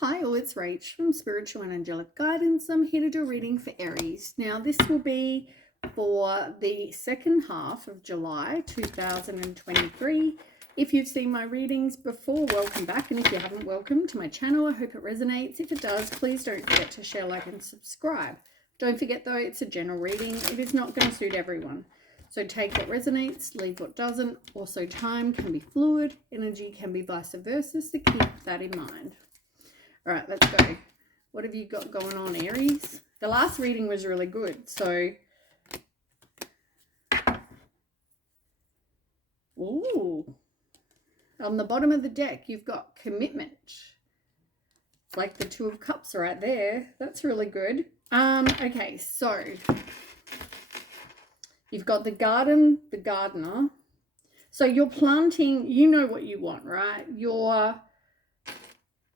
Hi all, it's Rach from Spiritual and Angelic Guidance. I'm here to do a reading for Aries. Now this will be for the second half of July 2023. If you've seen my readings before, welcome back. And if you haven't, welcome to my channel. I hope it resonates. If it does, please don't forget to share, like, and subscribe. Don't forget though, it's a general reading. It is not going to suit everyone. So take what resonates, leave what doesn't. Also, time can be fluid, energy can be vice versa, so keep that in mind. All right, let's go. What have you got going on, Aries? The last reading was really good. So, ooh, on the bottom of the deck, you've got commitment. It's like the Two of Cups right there. That's really good. Okay, so you've got the garden, the gardener. So you're planting, you know what you want, right?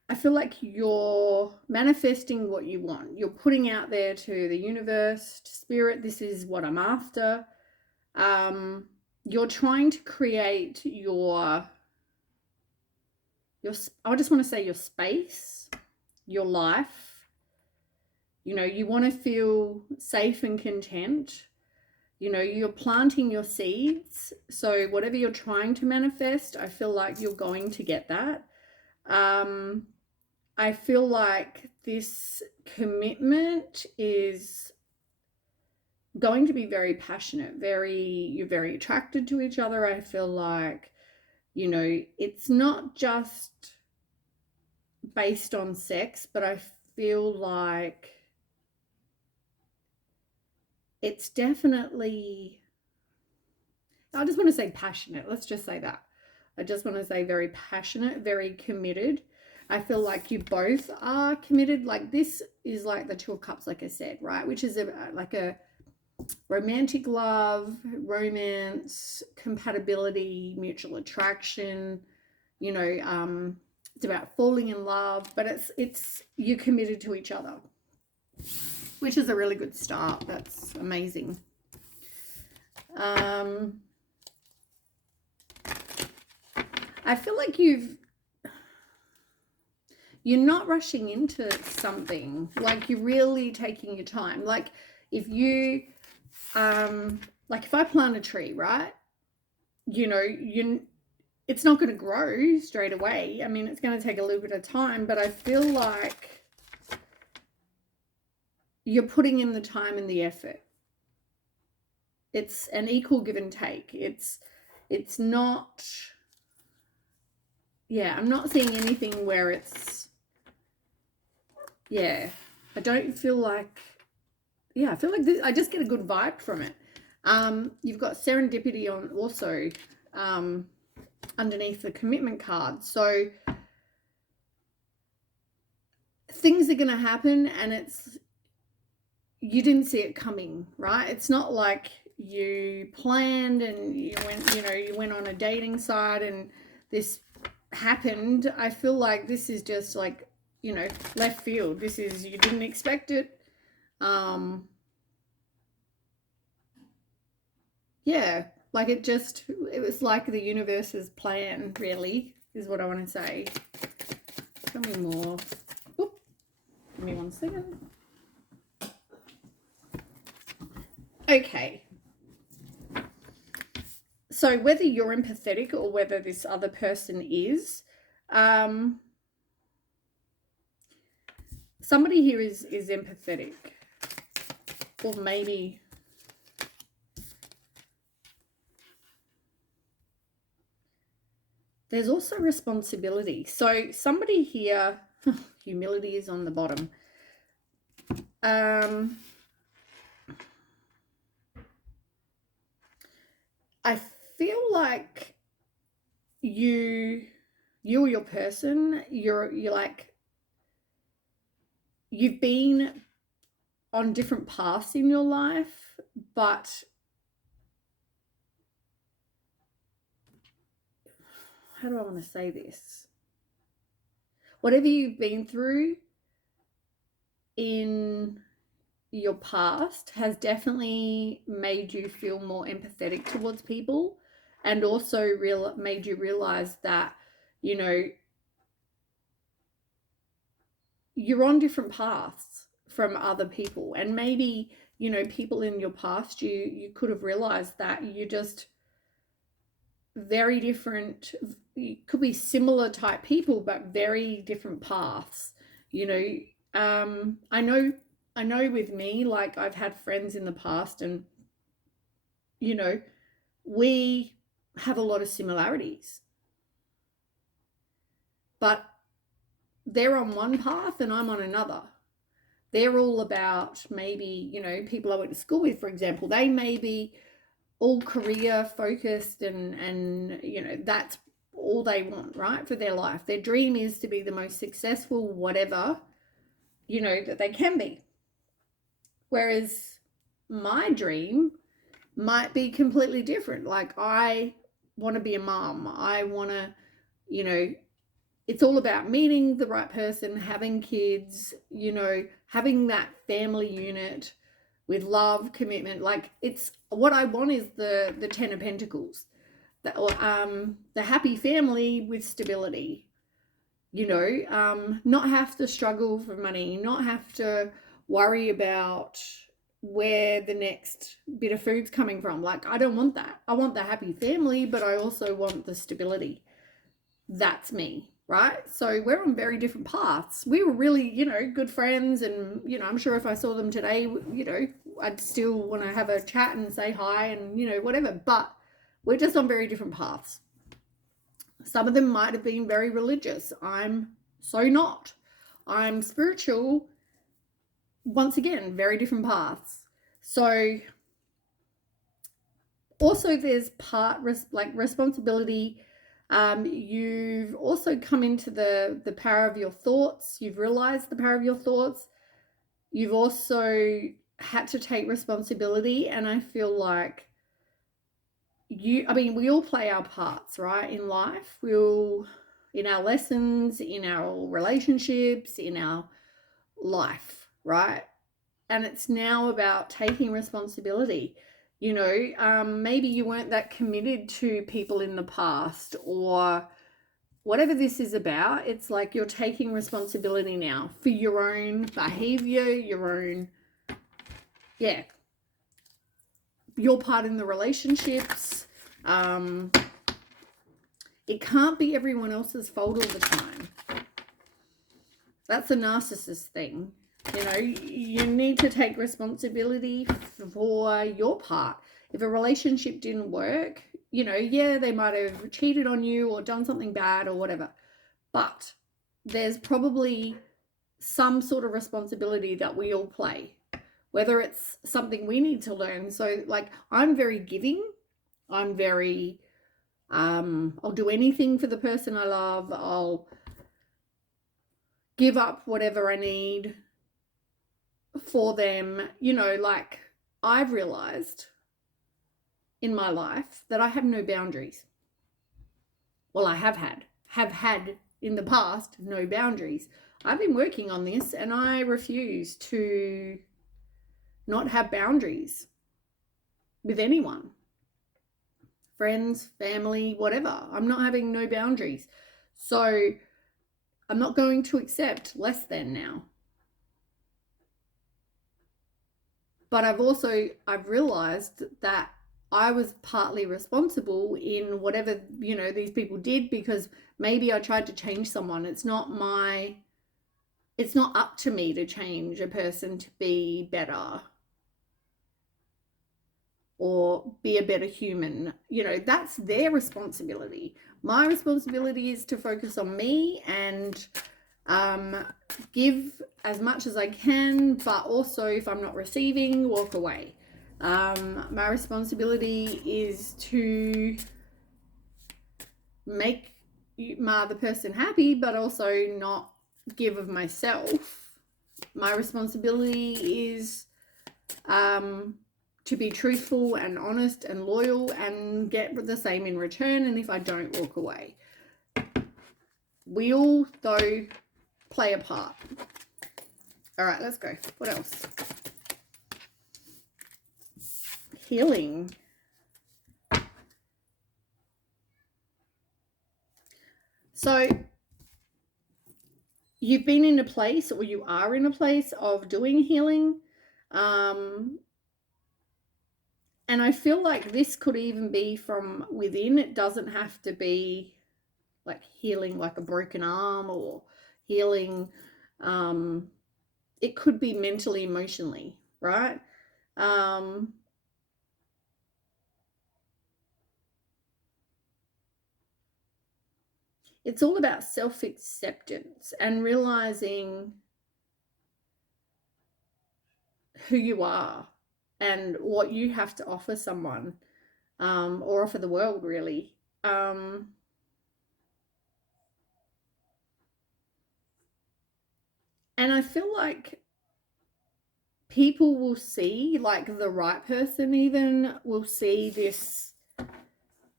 I feel like you're manifesting what you want. You're putting out there to the universe, to spirit, this is what I'm after. You're trying to create your I just want to say your space, your life. You know, you want to feel safe and content. You know, you're planting your seeds. So whatever you're trying to manifest, I feel like you're going to get that. I feel like this commitment is going to be very passionate, you're very attracted to each other. I feel like, you know, it's not just based on sex, but I feel like it's definitely, I just want to say passionate. Let's just say that. I just want to say very passionate, very committed. I feel like you both are committed. Like this is like the Two of Cups, like I said, right? Which is like a romantic love, romance, compatibility, mutual attraction. You know, it's about falling in love, but it's you're committed to each other, which is a really good start. That's amazing. I feel like you're not rushing into something. Like you're really taking your time. Like if you like if I plant a tree, right? You know, it's not going to grow straight away. I mean, it's going to take a little bit of time, but I feel like you're putting in the time and the effort. It's an equal give and take. It's not, yeah, I'm not seeing anything where it's, yeah, I don't feel like, yeah, I feel like this, I just get a good vibe from it. You've got serendipity on also underneath the commitment card. So things are going to happen and you didn't see it coming, right? It's not like you planned and you went on a dating site and this happened. I feel like this is just like, you know, left field. This is, you didn't expect it. Yeah, like it was like the universe's plan, really, is what I want to say. Tell me more. Oop, give me 1 second. Okay. So whether you're empathetic or whether this other person is, somebody here is empathetic, or maybe there's also responsibility. So somebody here, humility is on the bottom. I feel like you or your person, you're like, you've been on different paths in your life, but how do I want to say this? Whatever you've been through in your past has definitely made you feel more empathetic towards people, and also made you realize that, you know, you're on different paths from other people, and maybe, you know, people in your past, you could have realized that you're just very different. You could be similar type people, but very different paths, you know. I know with me, like, I've had friends in the past, and you know, we have a lot of similarities, but they're on one path and I'm on another. They're all about, maybe, you know, people I went to school with, for example, they may be all career focused, and you know, that's all they want, right, for their life. Their dream is to be the most successful whatever, you know, that they can be. Whereas my dream might be completely different. Like, I want to be a mom. I want to, you know, it's all about meeting the right person, having kids, you know, having that family unit with love, commitment. Like, it's what I want is the 10 of Pentacles, the happy family with stability, you know, not have to struggle for money, not have to worry about where the next bit of food's coming from. Like, I don't want that. I want the happy family, but I also want the stability. That's me, right? So we're on very different paths. We were really, you know, good friends, and, you know, I'm sure if I saw them today, you know, I'd still want to have a chat and say hi and, you know, whatever, but we're just on very different paths. Some of them might have been very religious. I'm so not. I'm spiritual. Once again, very different paths. So also there's like responsibility. You've also come into the power of your thoughts. You've realized the power of your thoughts. You've also had to take responsibility, and I feel like we all play our parts, right, in life. In our lessons, in our relationships, in our life, right? And it's now about taking responsibility. You know, maybe you weren't that committed to people in the past, or whatever this is about. It's like you're taking responsibility now for your own behavior, your part in the relationships. It can't be everyone else's fault all the time. That's a narcissist thing. You know, you need to take responsibility for your part. If a relationship didn't work, you know, yeah, they might have cheated on you or done something bad or whatever, but there's probably some sort of responsibility that we all play, whether it's something we need to learn. So, like, I'm very giving. I'm very, I'll do anything for the person I love. I'll give up whatever I need for them. You know, like, I've realized in my life that I have no boundaries. Well, I have had in the past no boundaries. I've been working on this, and I refuse to not have boundaries with anyone. Friends, family, whatever. I'm not having no boundaries. So I'm not going to accept less than now. But I've realized that I was partly responsible in whatever, you know, these people did, because maybe I tried to change someone. It's not up to me to change a person to be better or be a better human. You know, that's their responsibility. My responsibility is to focus on me and give as much as I can, but also, if I'm not receiving, walk away. My responsibility is to make my other person happy, but also not give of myself. My responsibility is to be truthful and honest and loyal and get the same in return. And if I don't, walk away. We all, though, play a part. All right, let's go. What else? Healing. So you've been in a place, or you are in a place of doing healing. And I feel like this could even be from within. It doesn't have to be like healing like a broken arm, or healing. It could be mentally, emotionally, right? It's all about self-acceptance and realizing who you are and what you have to offer someone, or offer the world, really. And I feel like people will see, like the right person even will see this,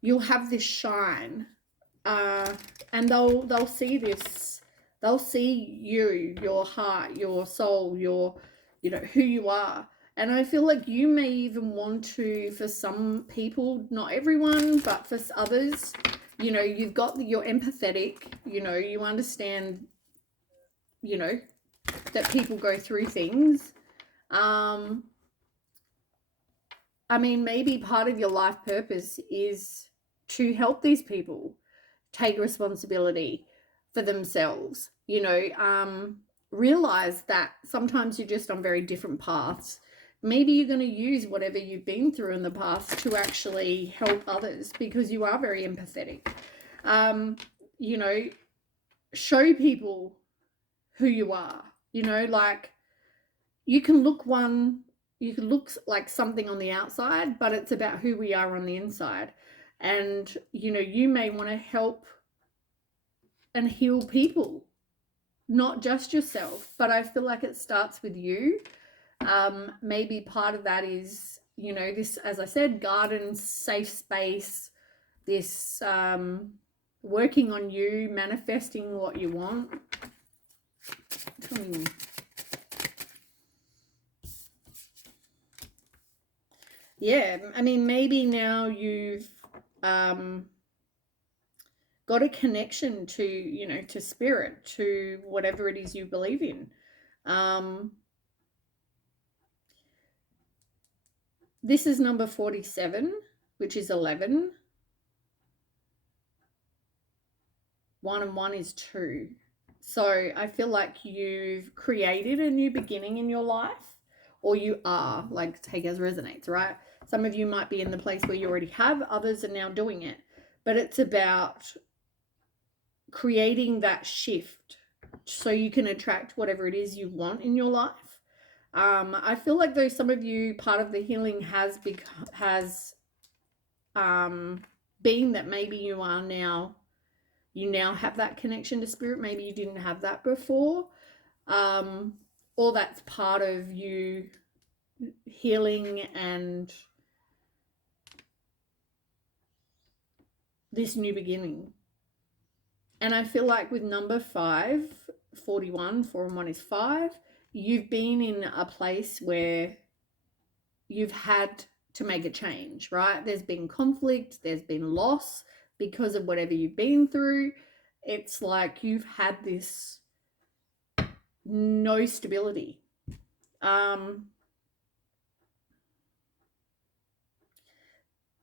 you'll have this shine, and they'll see this, they'll see you, your heart, your soul, your, who you are. And I feel like you may even want to, for some people, not everyone, but for others, you've got, you're empathetic, you understand, that people go through things. I mean, maybe part of your life purpose is to help these people take responsibility for themselves, realize that sometimes you're just on very different paths. Maybe you're going to use whatever you've been through in the past to actually help others, because you are very empathetic. Show people who you are, like you can look like something on the outside, but it's about who we are on the inside. And, you may want to help and heal people, not just yourself, but I feel like it starts with you. Maybe part of that is, this, as I said, garden, safe space, this working on you, manifesting what you want. Yeah, I mean, maybe now you've got a connection to, to spirit, to whatever it is you believe in. This is number 47, which is 11. 1 and 1 is 2. So I feel like you've created a new beginning in your life, or you are, like, take as resonates, right? Some of you might be in the place where you already have, others are now doing it. But it's about creating that shift so you can attract whatever it is you want in your life. I feel like, though, some of you, part of the healing has been that maybe you now have that connection to spirit. Maybe you didn't have that before, or that's part of you healing and this new beginning. And I feel like with number 5, 41, 4 and 1 is 5, you've been in a place where you've had to make a change, right? There's been conflict, there's been loss because of whatever you've been through. It's like you've had this no stability.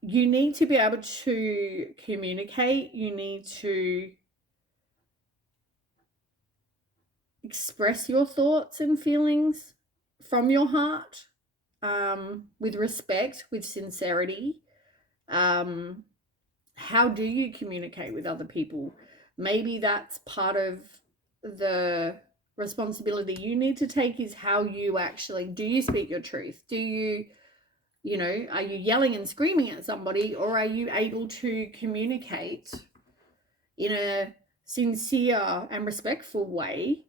You need to be able to communicate. You need to express your thoughts and feelings from your heart, with respect, with sincerity. How do you communicate with other people? Maybe that's part of the responsibility you need to take, is how you actually, do you speak your truth? Do you, are you yelling and screaming at somebody, or are you able to communicate in a sincere and respectful way?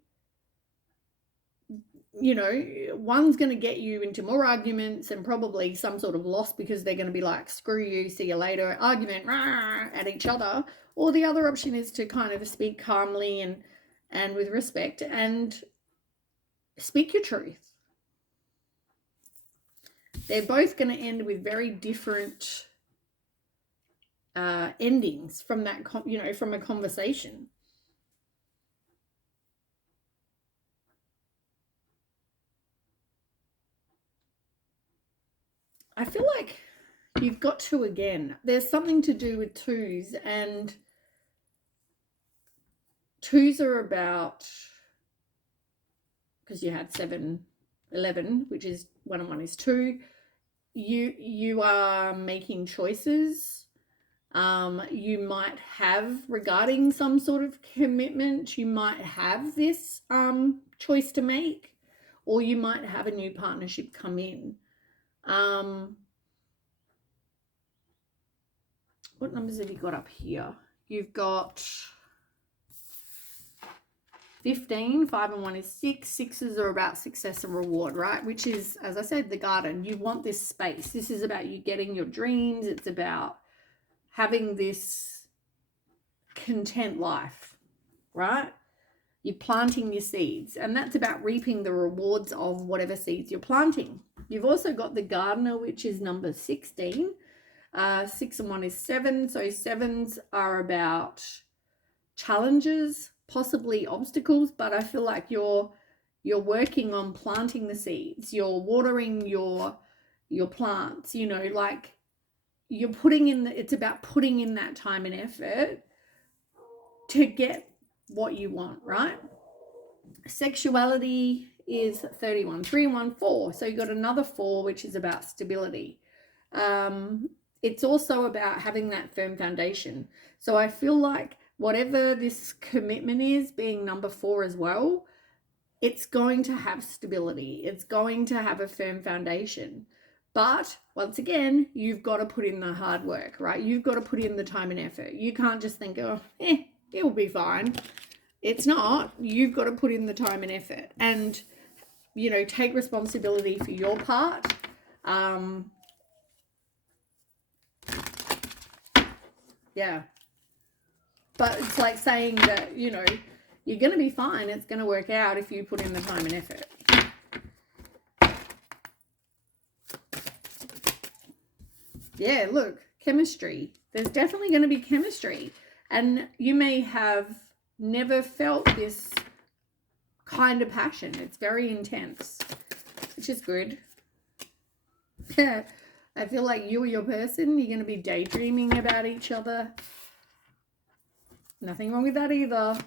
One's going to get you into more arguments and probably some sort of loss, because they're going to be like, screw you, see you later, argument, rah, at each other. Or the other option is to kind of speak calmly and with respect and speak your truth. They're both going to end with very different endings from that, from a conversation. I feel like you've got two again. There's something to do with twos, and twos are about, because you had 7, 11, which is 1 and 1 is 2. You are making choices. You might have, regarding some sort of commitment, you might have this choice to make, or you might have a new partnership come in. What numbers have you got up here? You've got 15, 5 and 1 is 6. Sixes are about success and reward, right? Which is, as I said, the garden. You want this space. This is about you getting your dreams. It's about having this content life, right? You're planting your seeds, and that's about reaping the rewards of whatever seeds you're planting. You've also got the gardener, which is number 16. 6 and 1 is 7. So sevens are about challenges, possibly obstacles, but I feel like you're working on planting the seeds. You're watering your plants, you know, like you're putting in it's about putting in that time and effort to get what you want, right? Sexuality is 31, 3 and 1, 4. So you got another 4, which is about stability. It's also about having that firm foundation. So I feel like whatever this commitment is, being number 4 as well, it's going to have stability. It's going to have a firm foundation. But once again, you've got to put in the hard work, right? You've got to put in the time and effort. You can't just think, oh, it'll be fine. It's not. You've got to put in the time and effort and, you know, take responsibility for your part. Yeah. But it's like saying that, you know, you're going to be fine. It's going to work out if you put in the time and effort. Yeah, look, chemistry. There's definitely going to be chemistry. And you may have never felt this kind of passion. It's very intense, which is good. Yeah, I feel like you or your person, you're going to be daydreaming about each other. Nothing wrong with that either.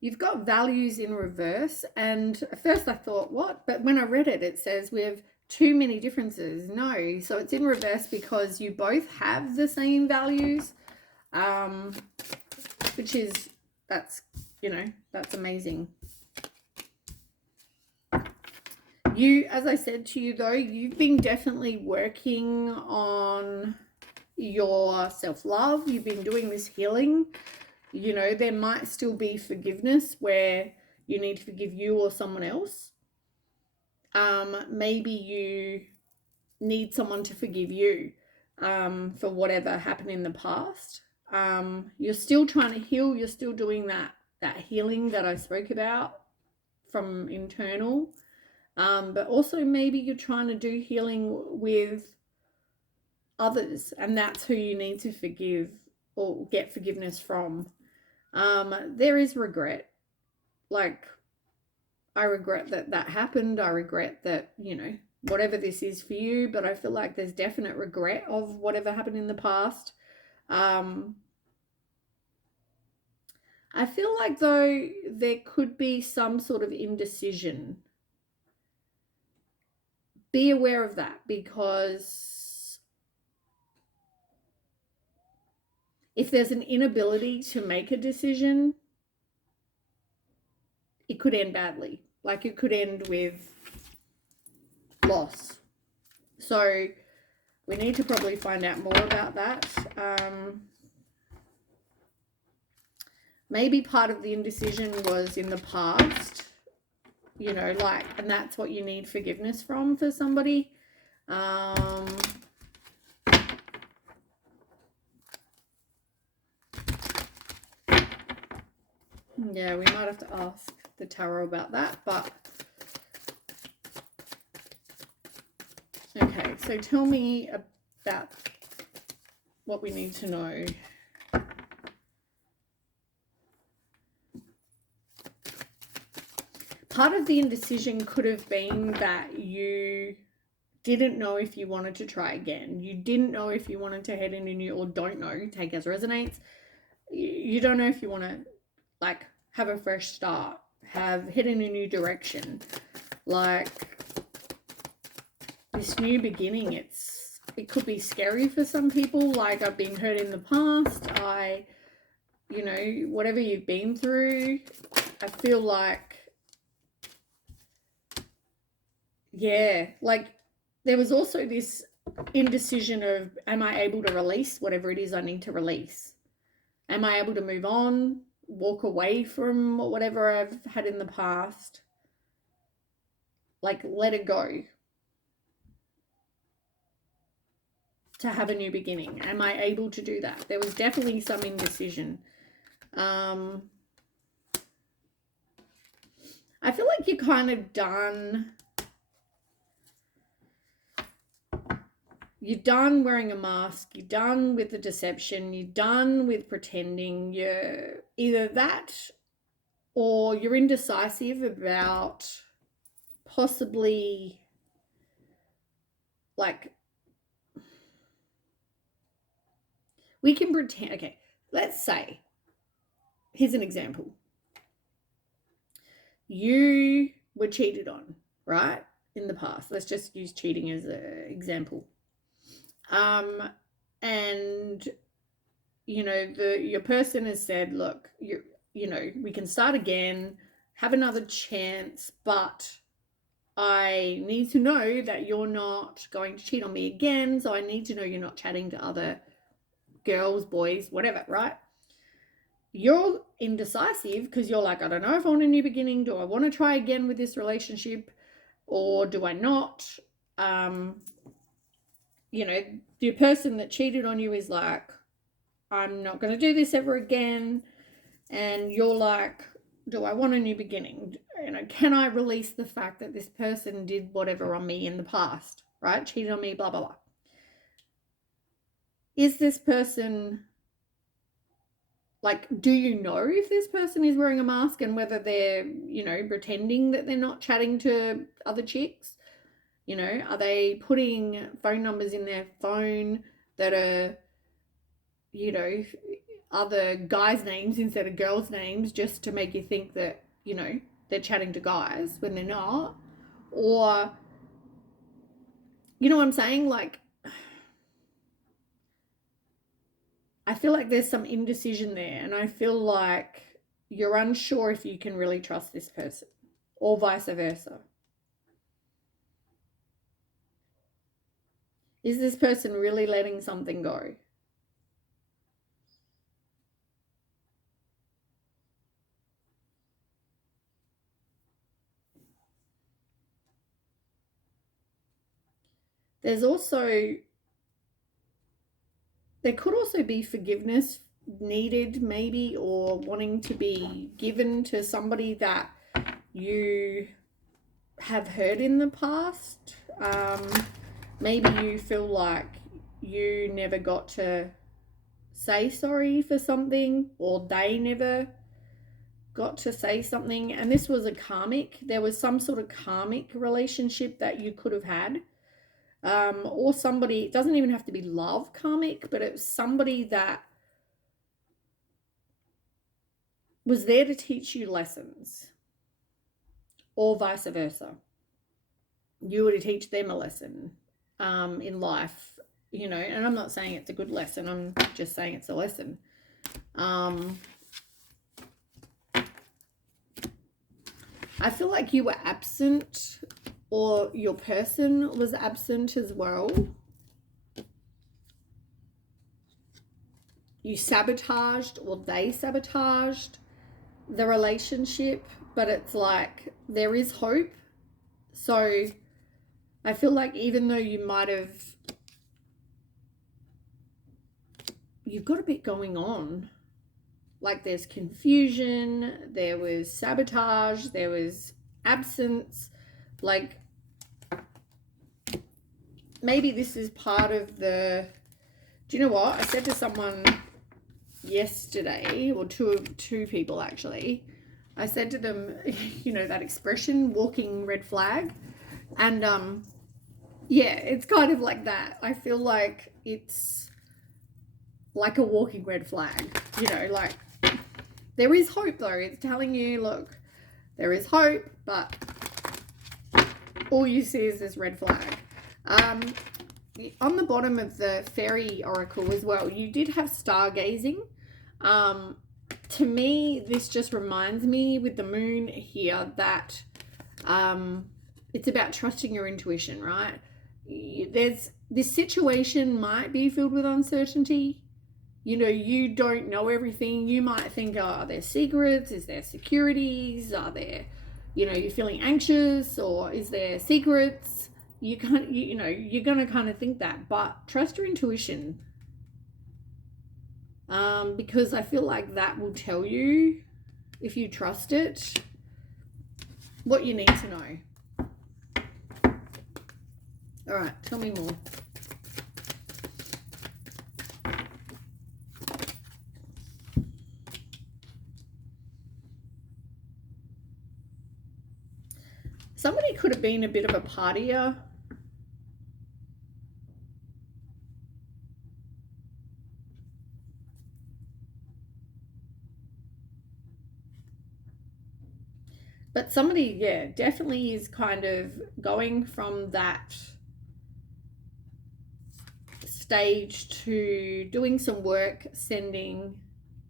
You've got values in reverse, and at first I thought, what? But when I read it, it says we have too many differences. No, so it's in reverse because you both have the same values, which is, that's, you know, that's amazing. You, as I said to you though, you've been definitely working on your self-love. You've been doing this healing. You know, there might still be forgiveness where you need to forgive you or someone else. Maybe you need someone to forgive you for whatever happened in the past. You're still trying to heal. You're still doing that healing that I spoke about from internal. But also maybe you're trying to do healing with others, and that's who you need to forgive or get forgiveness from. There is regret. Like, I regret that happened. I regret that, you know, whatever this is for you, but I feel like there's definite regret of whatever happened in the past. I feel like though there could be some sort of indecision. Be aware of that, because if there's an inability to make a decision, it could end badly. Like, it could end with loss. So we need to probably find out more about that. Maybe part of the indecision was in the past, you know, like, and that's what you need forgiveness from for somebody. Yeah, we might have to ask the tarot about that, but okay, so tell me about what we need to know. part of the indecision could have been that you didn't know if you wanted to try again. You didn't know if you wanted to head in a new, or don't know, take as resonates. You don't know if you want to, like, have a fresh start, head in a new direction. Like, this new beginning, it could be scary for some people. Like, I've been hurt in the past. You know, whatever you've been through, I feel like, yeah, like, there was also this indecision of, am I able to release whatever it is I need to release? Am I able to move on, walk away from whatever I've had in the past? Like, let it go to have a new beginning. Am I able to do that? There was definitely some indecision. I feel like you're kind of done. You're done wearing a mask. You're done with the deception. You're done with pretending. You're either that, or you're indecisive about possibly, like, we can pretend. Okay, let's say, here's an example. You were cheated on, right? In the past. Let's just use cheating as an example. And, you know, your person has said, look, you know, we can start again, have another chance, but I need to know that you're not going to cheat on me again. So I need to know you're not chatting to other girls, boys, whatever, right? You're indecisive because you're like, I don't know if I want a new beginning. Do I want to try again with this relationship, or do I not? You know, the person that cheated on you is like, I'm not going to do this ever again. And you're like, do I want a new beginning? You know, can I release the fact that this person did whatever on me in the past, right? Cheated on me, blah, blah, blah. Is this person, like, do you know if this person is wearing a mask and whether they're, you know, pretending that they're not chatting to other chicks? You know, are they putting phone numbers in their phone that are, you know, other guys' names instead of girls' names just to make you think that, you know, they're chatting to guys when they're not? Or, you know what I'm saying? Like, I feel like there's some indecision there, and I feel like you're unsure if you can really trust this person, or vice versa. Is this person really letting something go? There could also be forgiveness needed, maybe, or wanting to be given to somebody that you have hurt in the past. Maybe you feel like you never got to say sorry for something, or they never got to say something, and this was a karmic. There was some sort of karmic relationship that you could have had. Or somebody, it doesn't even have to be love karmic, but it's somebody that was there to teach you lessons, or vice versa. You were to teach them a lesson in life, you know, and I'm not saying it's a good lesson, I'm just saying it's a lesson. I feel like you were absent, or your person was absent as well. You sabotaged, or they sabotaged the relationship, but it's like there is hope. So I feel like even though you might have, you've got a bit going on. Like, there's confusion, there was sabotage, there was absence. Like, maybe this is part of the, do you know what? I said to someone yesterday, or two people actually, I said to them, you know, that expression, walking red flag. And yeah, it's kind of like that. I feel like it's like a walking red flag, you know, like there is hope though. It's telling you, look, there is hope, but all you see is this red flag. On the bottom of the fairy oracle as well, you did have stargazing. To me, this just reminds me with the moon here that it's about trusting your intuition, right? This situation might be filled with uncertainty. You know, you don't know everything. You might think, oh, are there secrets? Is there securities? Are there, you know, you're feeling anxious, or is there secrets? You can't, you know, you're going to kind of think that, but trust your intuition. Because I feel like that will tell you, if you trust it, what you need to know. All right, tell me more. Somebody could have been a bit of a partier. But somebody, yeah, definitely is kind of going from that stage to doing some work,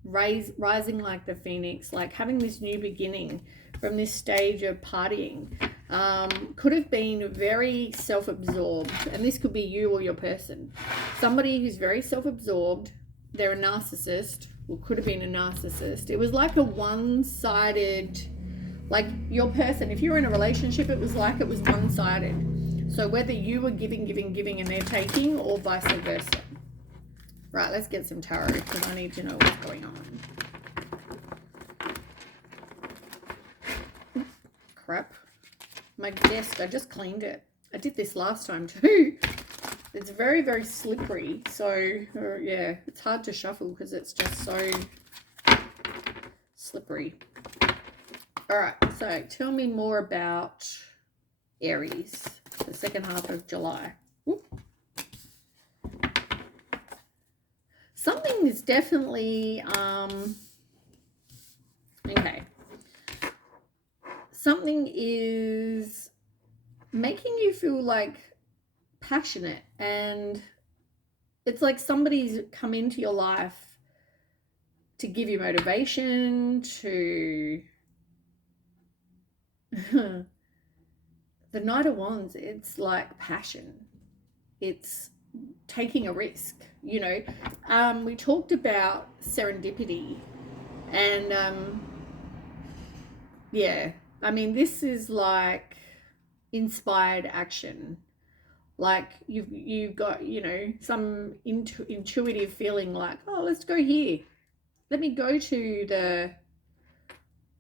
rising like the phoenix, like having this new beginning from this stage of partying. Could have been very self-absorbed, and this could be you or your person. Somebody who's very self-absorbed, they're a narcissist, or could have been a narcissist. It was like a one-sided, like your person, if you're in a relationship, it was like it was one-sided. So whether you were giving and they're taking, or vice versa. Right, let's get some tarot because I need to know what's going on. Crap. My desk, I just cleaned it. I did this last time too. It's very, very slippery. So, yeah, it's hard to shuffle because it's just so slippery. All right, so tell me more about Aries, the second half of July. Whoop. Something is definitely, okay. Something is making you feel like passionate, and it's like somebody's come into your life to give you motivation, to the Knight of Wands. It's like passion, it's taking a risk, you know. We talked about serendipity, and yeah, I mean, this is like inspired action. Like you've got, you know, some intuitive feeling like, oh, let's go here. Let me go to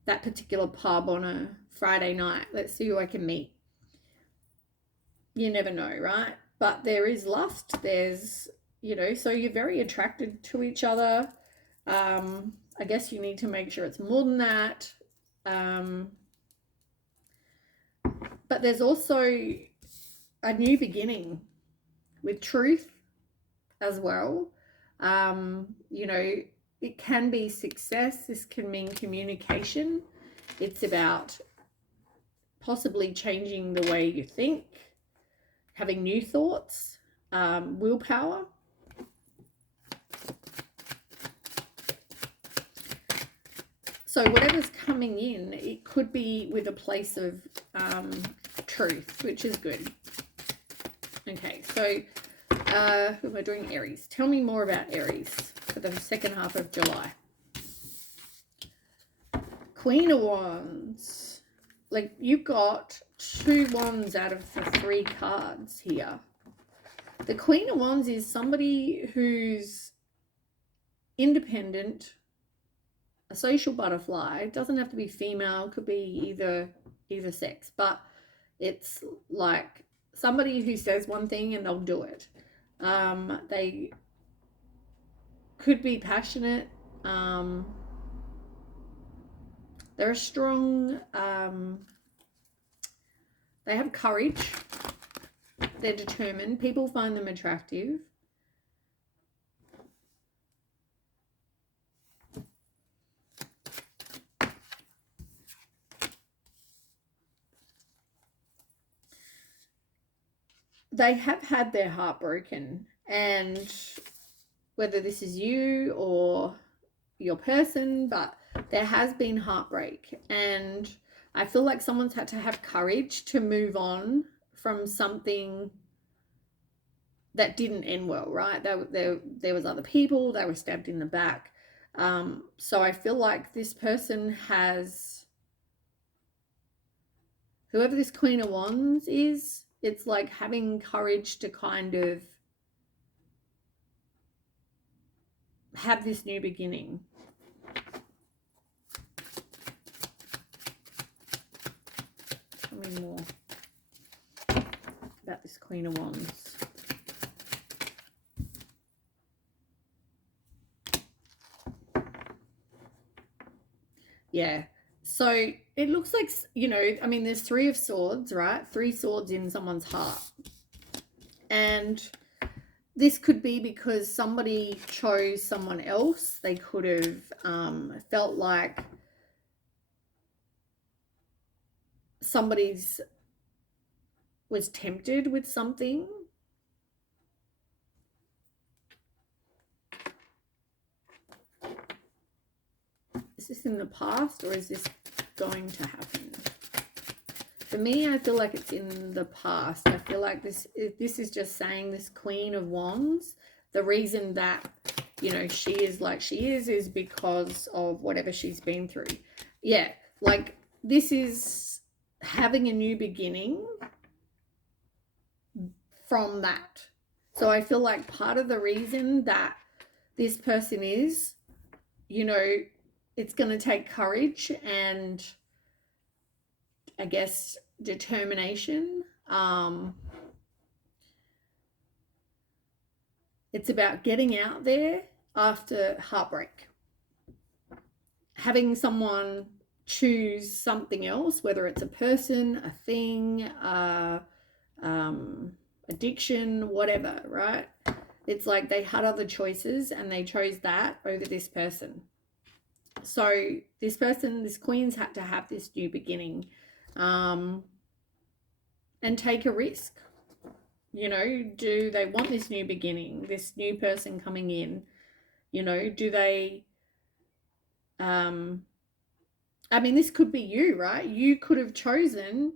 that particular pub on a Friday night. Let's see who I can meet. You never know, right? But there is lust. There's, you know, so you're very attracted to each other. I guess you need to make sure it's more than that. But there's also a new beginning with truth as well. You know, it can be success. This can mean communication. It's about possibly changing the way you think, having new thoughts, willpower. So whatever's coming in, it could be with a place of truth, which is good. Okay, so who am I doing? Aries. Tell me more about Aries for the second half of July. Queen of Wands. Like, you've got 2 wands out of the 3 cards here. The Queen of Wands is somebody who's independent, a social butterfly. It doesn't have to be female, could be either sex, but it's like somebody who says one thing and they'll do it. They could be passionate. They're a strong, they have courage. They're determined. People find them attractive. They have had their heart broken, and whether this is you or your person, but there has been heartbreak, and I feel like someone's had to have courage to move on from something that didn't end well, right? There was other people, they were stabbed in the back. So I feel like this person has, whoever this Queen of Wands is, it's like having courage to kind of have this new beginning. Tell me more about this Queen of Wands. Yeah. So it looks like, you know, I mean, there's 3 of Swords, right? 3 swords in someone's heart. And this could be because somebody chose someone else. They could have felt like somebody's was tempted with something. Is this in the past or is this going to happen? For me, I feel like it's in the past. I feel like this is just saying this Queen of Wands, the reason that, you know, she is like she is because of whatever she's been through. Yeah, like this is having a new beginning from that. So I feel like part of the reason that this person is, you know, it's going to take courage and I guess determination. It's about getting out there after heartbreak. Having someone choose something else, whether it's a person, a thing, addiction, whatever, right? It's like they had other choices and they chose that over this person. So this person, this Queen's had to have this new beginning and take a risk. You know, do they want this new beginning, this new person coming in? You know, do they, I mean, this could be you, right? You could have chosen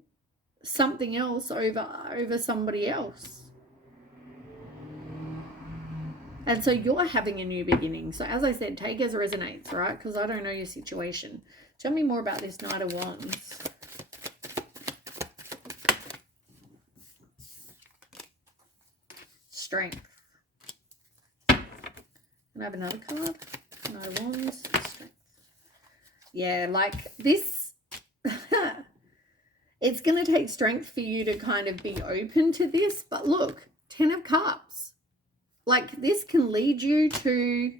something else over somebody else. And so you're having a new beginning. So as I said, take as resonates, right? Because I don't know your situation. Tell me more about this Knight of Wands. Strength. Can I have another card? Knight of Wands, strength. Yeah, like this, it's going to take strength for you to kind of be open to this. But look, 10 of Cups. Like this can lead you to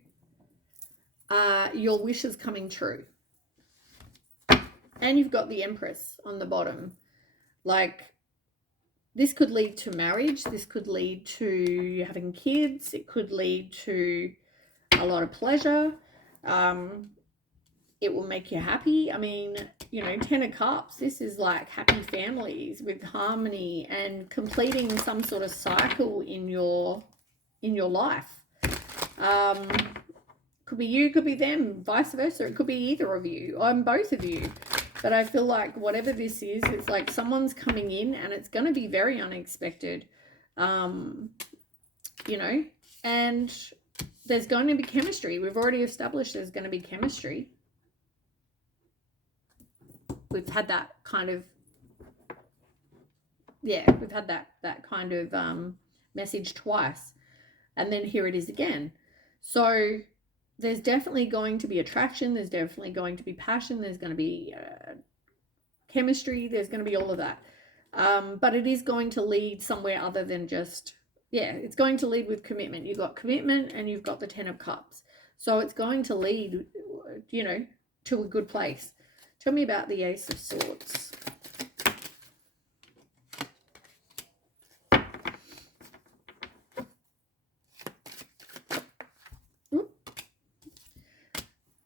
your wishes coming true. And you've got the Empress on the bottom. Like this could lead to marriage. This could lead to having kids. It could lead to a lot of pleasure. It will make you happy. I mean, you know, 10 of Cups, this is like happy families with harmony and completing some sort of cycle in your life. Could be you, could be them, vice versa. It could be either of you or both of you. But I feel like whatever this is, it's like someone's coming in and it's going to be very unexpected, you know, and there's going to be chemistry. We've already established there's going to be chemistry. We've had that kind of, yeah, we've had that kind of message twice. And then here it is again. So there's definitely going to be attraction. There's definitely going to be passion. There's going to be chemistry. There's going to be all of that. But it is going to lead somewhere other than just, yeah, it's going to lead with commitment. You've got commitment and you've got the 10 of Cups. So it's going to lead, you know, to a good place. Tell me about the Ace of Swords.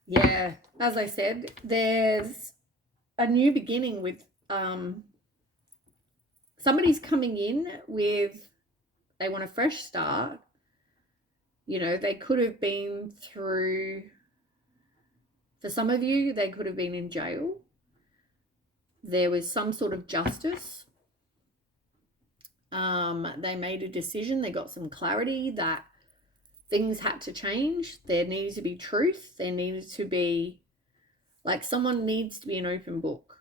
Yeah, as I said, there's a new beginning with somebody's coming in with, they want a fresh start. You know, they could have been through, for some of you, they could have been in jail. There was some sort of justice. They made a decision. They got some clarity that things had to change. There needed to be truth. There needed to be, like, someone needs to be an open book.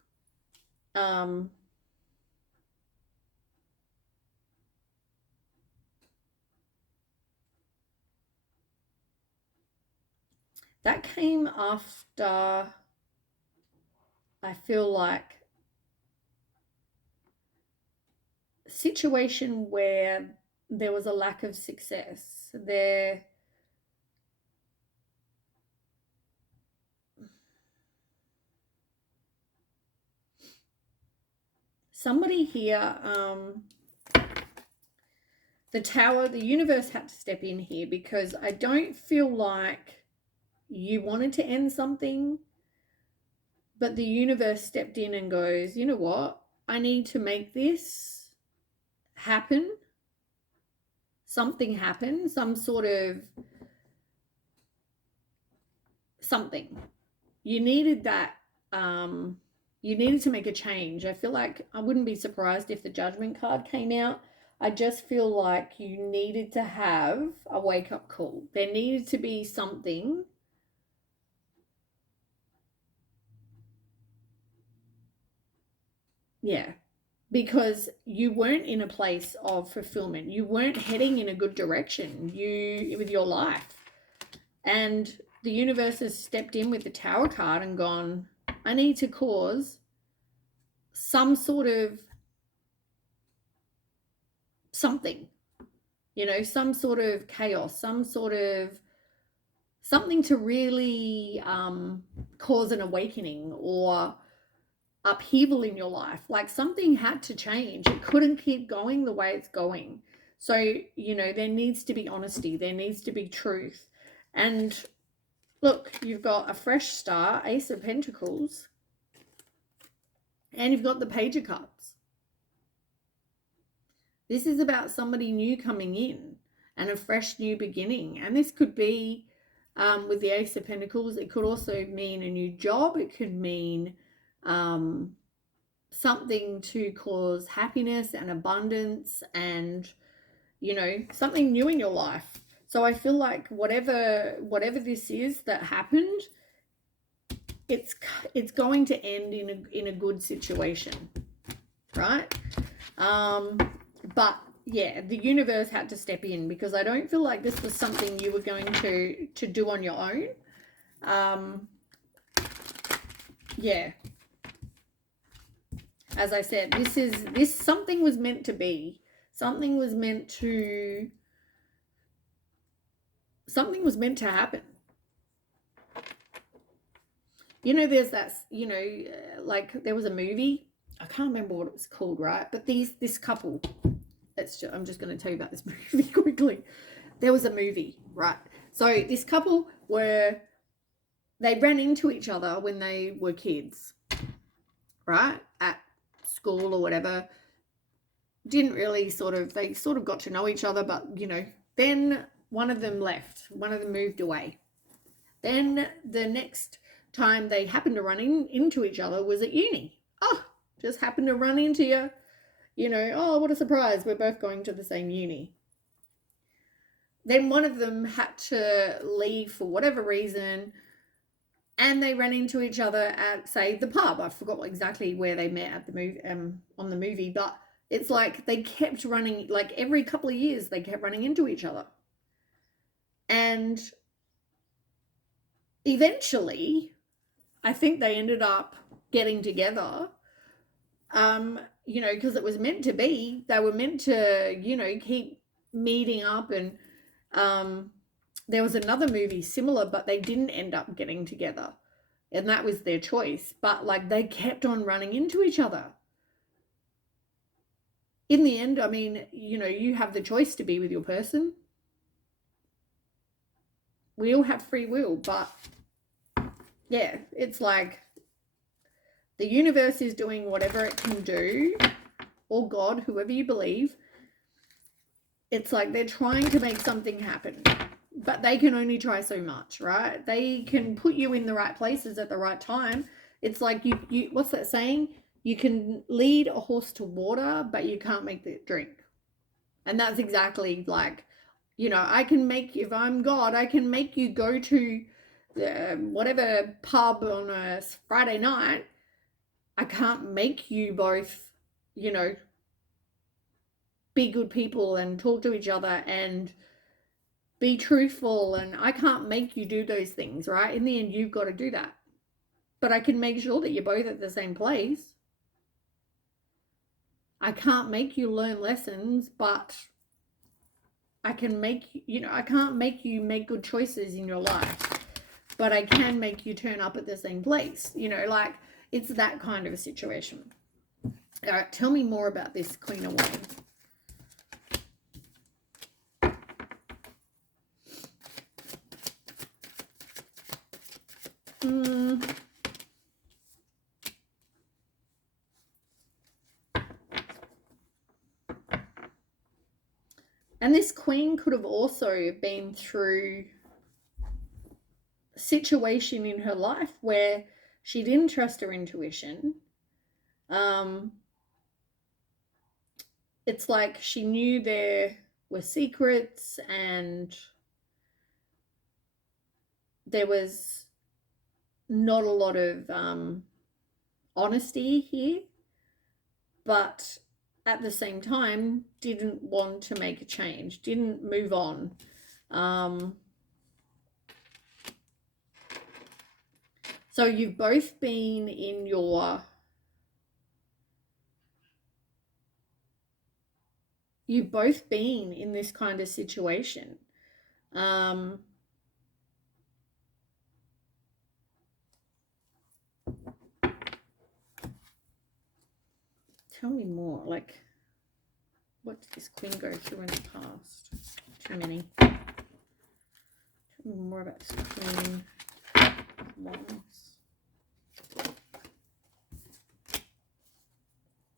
That came after, I feel like, a situation where there was a lack of success. Somebody here, the Tower, the universe had to step in here, because I don't feel like you wanted to end something, but the universe stepped in and goes, you know what? I need to make this happen. Something happened, some sort of something. You needed that. You needed to make a change. I feel like I wouldn't be surprised if the Judgment card came out. I just feel like you needed to have a wake-up call. There needed to be something. Yeah. Because you weren't in a place of fulfillment. You weren't heading in a good direction with your life. And the universe has stepped in with the Tower card and gone, I need to cause some sort of something, you know, some sort of chaos, some sort of something to really cause an awakening or upheaval in your life. Like, something had to change. It couldn't keep going the way it's going. So, you know, there needs to be honesty. There needs to be truth. And look, you've got a fresh start, Ace of Pentacles, and you've got the Page of Cups. This is about somebody new coming in and a fresh new beginning. And this could be, with the Ace of Pentacles, it could also mean a new job. It could mean something to cause happiness and abundance and, you know, something new in your life. So I feel like whatever this is that happened, it's going to end in a good situation, right? But yeah, the universe had to step in, because I don't feel like this was something you were going to do on your own. Yeah. As I said, this something was meant to be. Something was meant to happen. You know, there's that, you know, like there was a movie, I can't remember what it was called, right? But this couple, I'm just going to tell you about this movie quickly. There was a movie, right? So this couple they ran into each other when they were kids, right? At school or whatever. Didn't really they sort of got to know each other, but, you know, then one of them left. One of them moved away. Then the next time they happened to run into each other was at uni. Oh, just happened to run into you. You know, oh, what a surprise. We're both going to the same uni. Then one of them had to leave for whatever reason, and they ran into each other at, say, the pub. I forgot exactly where they met at the movie, on the movie, but it's like they kept running, like every couple of years they kept running into each other. And eventually, I think they ended up getting together, you know, because it was meant to be. They were meant to, you know, keep meeting up. And there was another movie similar, but they didn't end up getting together. and that was their choice. But like they kept on running into each other. In the end, I mean, you know, you have the choice to be with your person. We all have free will, but yeah, it's like the universe is doing whatever it can do, or God, whoever you believe. It's like they're trying to make something happen, but they can only try so much, right? They can put you in the right places at the right time. It's like you what's that saying? You can lead a horse to water, but you can't make it drink. And that's exactly like, you know, I can make, if I'm God, I can make you go to whatever pub on a Friday night. I can't make you both, you know, be good people and talk to each other and be truthful, and I can't make you do those things, right? In the end, you've got to do that. But I can make sure that you're both at the same place. I can't make you learn lessons, but I can make, you know, I can't make you make good choices in your life, but I can make you turn up at the same place. You know, like it's that kind of a situation. All right, tell me more about this Queen of Wands. And this queen could have also been through a situation in her life where she didn't trust her intuition. It's like she knew there were secrets and there was not a lot of honesty here, but at the same time didn't want to make a change, didn't move on. So you've both been in your, you've both been in this kind of situation. Tell me more, like, what did this queen go through in the past? Too many. Tell me more about this Queen of Wands.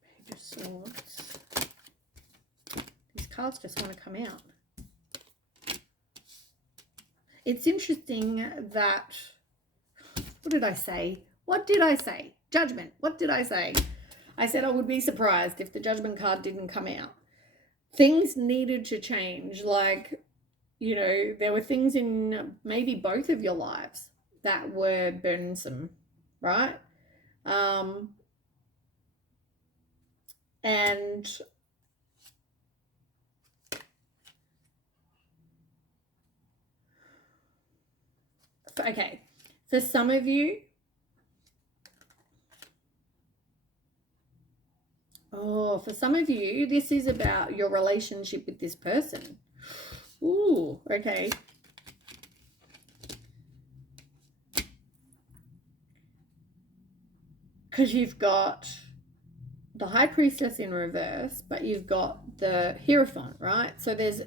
Page of Swords. These cards just want to come out. It's interesting that, what did I say? What did I say? Judgment. What did I say? I said I would be surprised if the Judgment card didn't come out. Things needed to change. Like, you know, there were things in maybe both of your lives that were burdensome, right? And okay, for some of you, this is about your relationship with this person. Ooh, okay. Because you've got the High Priestess in reverse, but you've got the Hierophant, right? So there's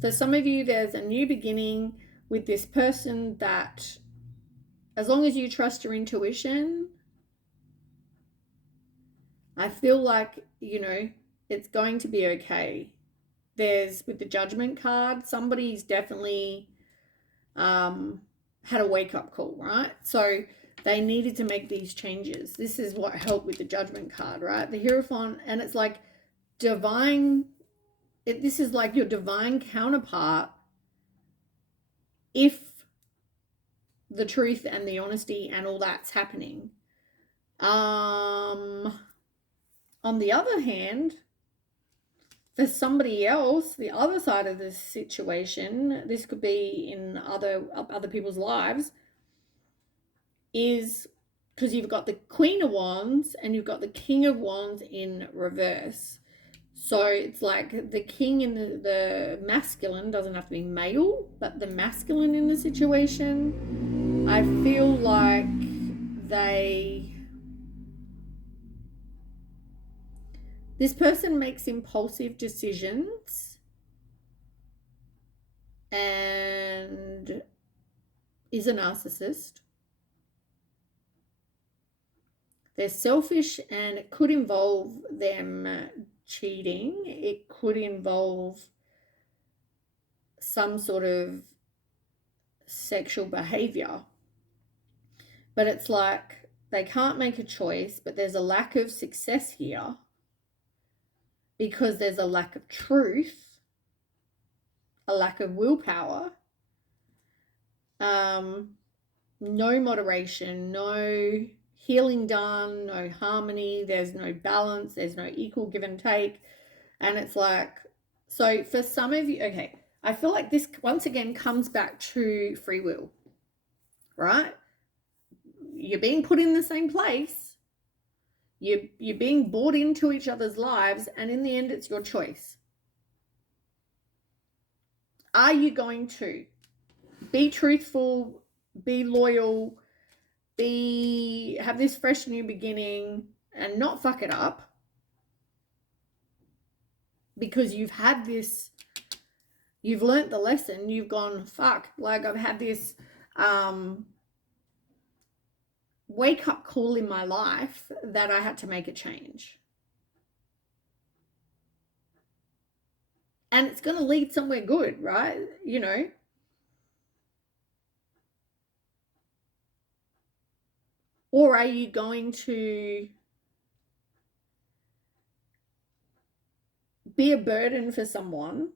for some of you, there's a new beginning with this person that, as long as you trust your intuition, I feel like, you know, it's going to be okay. There's, with the Judgment card, somebody's definitely had a wake-up call, right? So they needed to make these changes. This is what helped with the Judgment card, right? The Hierophant, and it's like divine, this is like your divine counterpart if the truth and the honesty and all that's happening. On the other hand, for somebody else, the other side of this situation, this could be in other people's lives, is because you've got the Queen of Wands and you've got the King of Wands in reverse. So it's like the king in the masculine, doesn't have to be male, but the masculine in the situation, I feel like this person makes impulsive decisions and is a narcissist. They're selfish, and it could involve them cheating. It could involve some sort of sexual behavior. But it's like they can't make a choice, but there's a lack of success here because there's a lack of truth, a lack of willpower, no moderation, no healing done, no harmony, there's no balance, there's no equal give and take. And it's like, so for some of you, okay, I feel like this once again comes back to free will, right? You're being put in the same place. You're being brought into each other's lives, and in the end, it's your choice. Are you going to be truthful, be loyal, have this fresh new beginning and not fuck it up? Because you've had this, you've learnt the lesson, you've gone, fuck, like I've had this wake up call in my life that I had to make a change. And it's going to lead somewhere good, right? You know. Or are you going to be a burden for someone,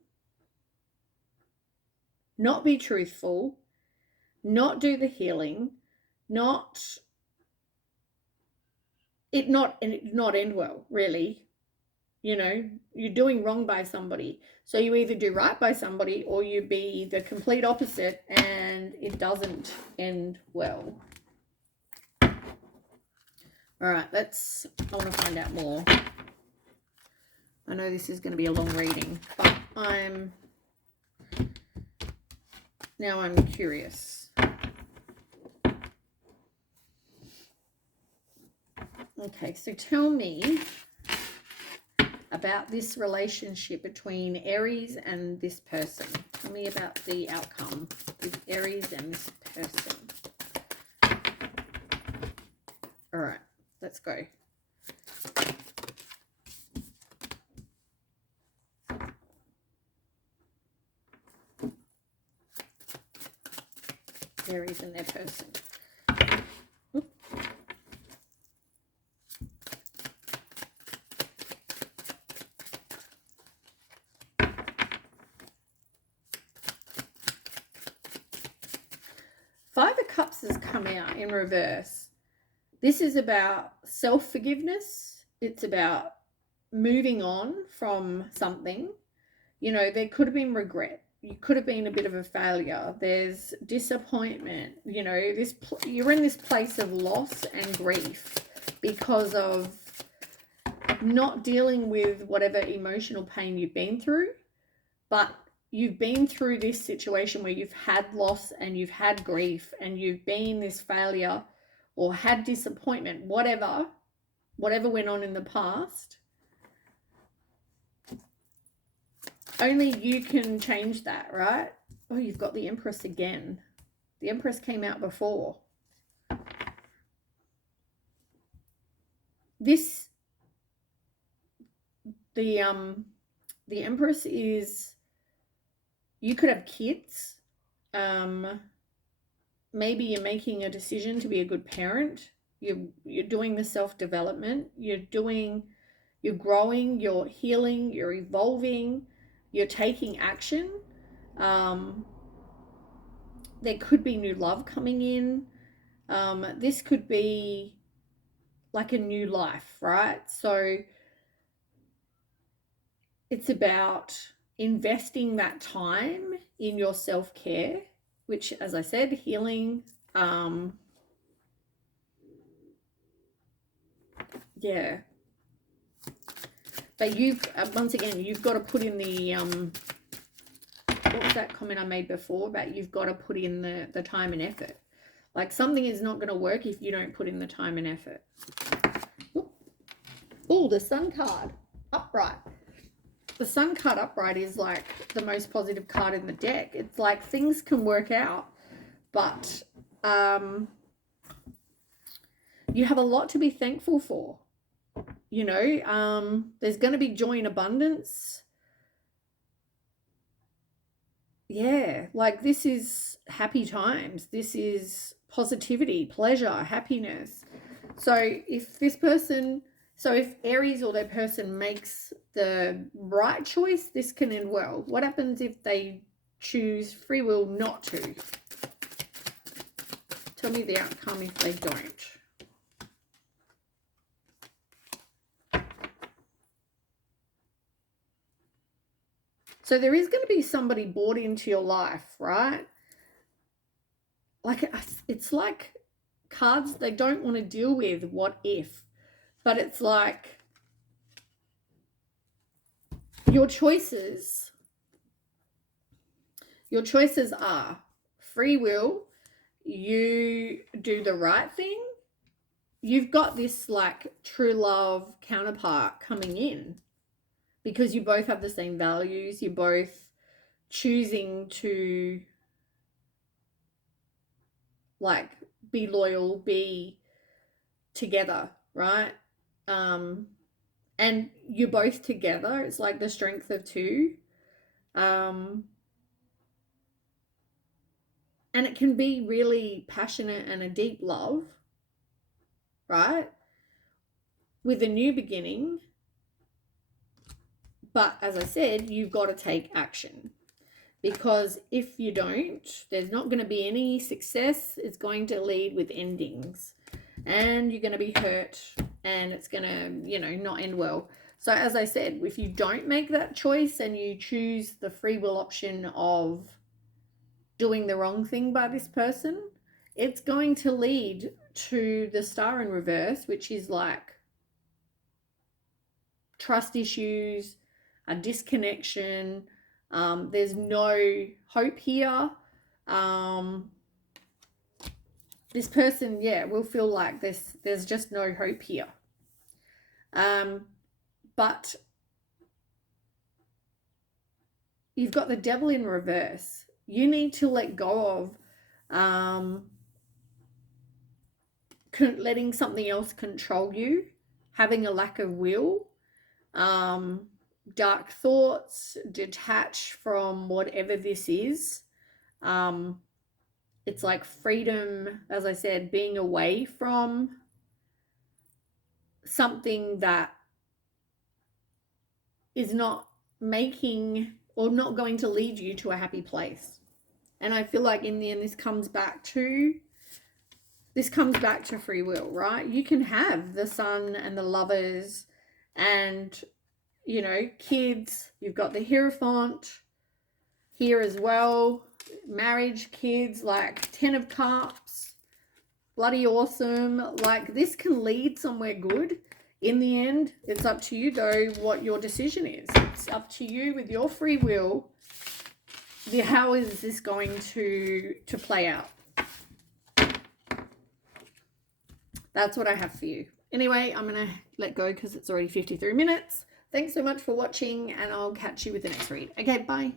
not be truthful, not do the healing, not end well, really? You know, you're doing wrong by somebody. So you either do right by somebody or you be the complete opposite and it doesn't end well. All right, I want to find out more. I know this is going to be a long reading, but I'm curious. Okay, so tell me about this relationship between Aries and this person. Tell me about the outcome with Aries and this person. All right, let's go. Aries and their person. Oop. Five of Cups has come out in reverse. This is about self-forgiveness. It's about moving on from something. You know, there could have been regret. You could have been a bit of a failure. There's disappointment. You know, you're in this place of loss and grief because of not dealing with whatever emotional pain you've been through. But you've been through this situation where you've had loss and you've had grief and you've been this failure or had disappointment, whatever went on in the past. Only you can change that, right? Oh, you've got the Empress again. The Empress came out before. The Empress is, you could have kids. Maybe you're making a decision to be a good parent. You're doing the self-development. You're growing, you're healing, you're evolving. You're taking action. There could be new love coming in. This could be like a new life, right? So it's about investing that time in your self-care, which, as I said, healing. Yeah. But once again, you've got to put in the, what was that comment I made before about you've got to put in the time and effort. Like something is not going to work if you don't put in the time and effort. Oh, the Sun card, upright. The Sun card upright is like the most positive card in the deck. It's like things can work out, but you have a lot to be thankful for. You know, there's going to be joy and abundance. Yeah, like this is happy times. This is positivity, pleasure, happiness. So if this person, so if Aries or their person makes the right choice, this can end well. What happens if they choose free will not to? Tell me the outcome if they don't. So there is going to be somebody brought into your life, right? Like it's like cards they don't want to deal with what if, but it's like your choices are free will. You do the right thing. You've got this like true love counterpart coming in because you both have the same values. You're both choosing to like be loyal, be together, right? And you're both together. It's like the strength of two. And it can be really passionate and a deep love, right? With a new beginning. But as I said, you've got to take action. Because if you don't, there's not going to be any success. It's going to lead with endings. And you're going to be hurt. And it's going to, you know, not end well. So as I said, if you don't make that choice and you choose the free will option of doing the wrong thing by this person, it's going to lead to the Star in reverse, which is like trust issues, a disconnection. There's no hope here. This person, yeah, will feel like there's just no hope here. But you've got the Devil in reverse. You need to let go of letting something else control you, having a lack of will, dark thoughts, detach from whatever this is. It's like freedom, as I said, being away from something that is not making or not going to lead you to a happy place. And I feel like in the end, this comes back to free will, right? You can have the Sun and the Lovers and, you know, kids. You've got the Hierophant here as well. Marriage, kids, like 10 of Cups. Bloody awesome. Like this can lead somewhere good. In the end, it's up to you though what your decision is. It's up to you with your free will. How is this going to play out? That's what I have for you. Anyway, I'm going to let go because it's already 53 minutes. Thanks so much for watching and I'll catch you with the next read. Okay, bye.